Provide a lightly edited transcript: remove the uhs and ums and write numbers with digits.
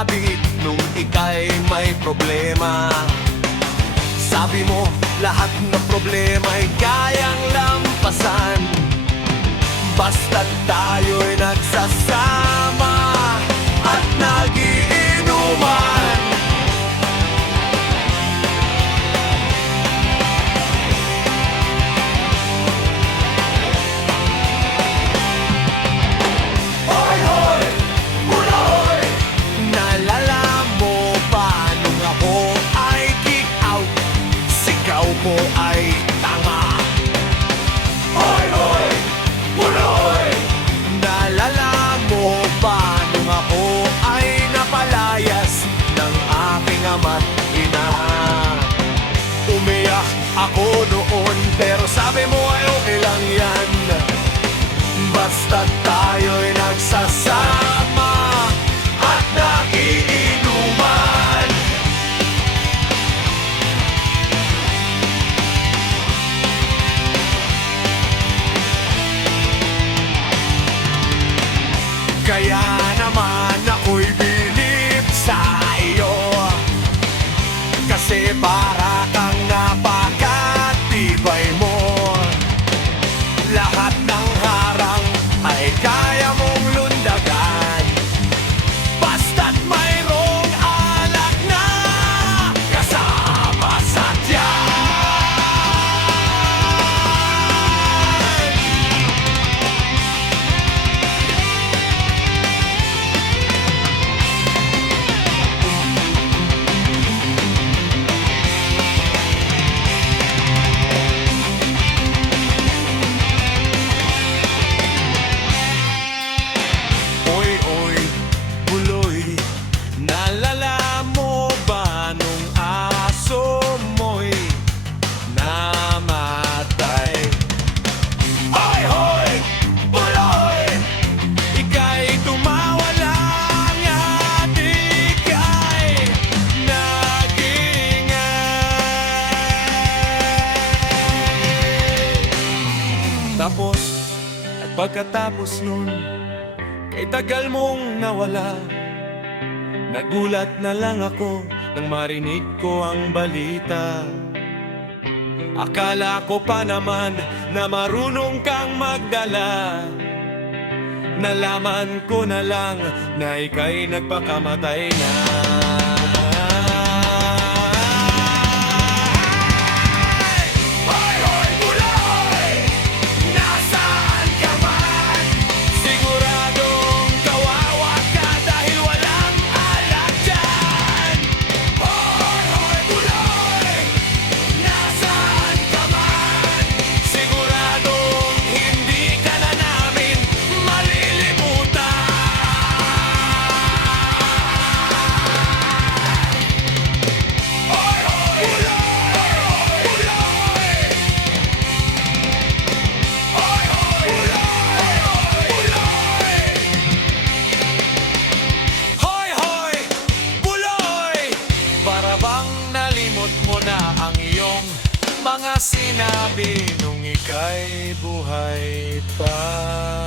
sinabi nung ika'y may problema. Sabi mo, lahat ng problema'y kayang lampasan basta't tayo'y nagsasama at nagiinuman. Hoy, hoy! Mula hoy! Naalala mo ba nung ako ay kick out? Sigaw ko ay tama. Hoy, hoy! Mula hoy! Naalala mo ba nung ako ay napalayas ng aking ama't ina? Umiyak ako noon pero sabi mo ay okay lang yan basta't tayo'y nagsasama at nagiinuman. Kaya naman ako'y bilib sa iyo, kasi para kang napakatibay mo. Lahat ng harang ay kaya mong lundagan basta't mayroong alak na kasama sa tiyan. Oy, oy, buloy, naalala mo ba nung aso mo'y namatay? Oy, hoy, buloy, ika'y tumawa lang at ika'y nag-ingay. Tapos, at pagkatapos nun, kay tagal mong nawala, nagulat na lang ako nang marinig ko ang balita. Akala ko pa naman na marunong kang magdala. Nalaman ko na lang na ika'y nagpakamatay na. Hoy, hoy, buloy! Nasaan ka man? Siguradong kawawa ka dahil walang alak dyan. Hoy, hoy, buloy! Nasaan ka man? Siguradong hindi ka na namin malilimutan. Hoy, hoy, buloy! Buloy! Hoy, hoy, buloy! Hoy, hoy, buloy! Para bang nalimot mo na ang iyong mga sinabi nung ika'y buhay pa?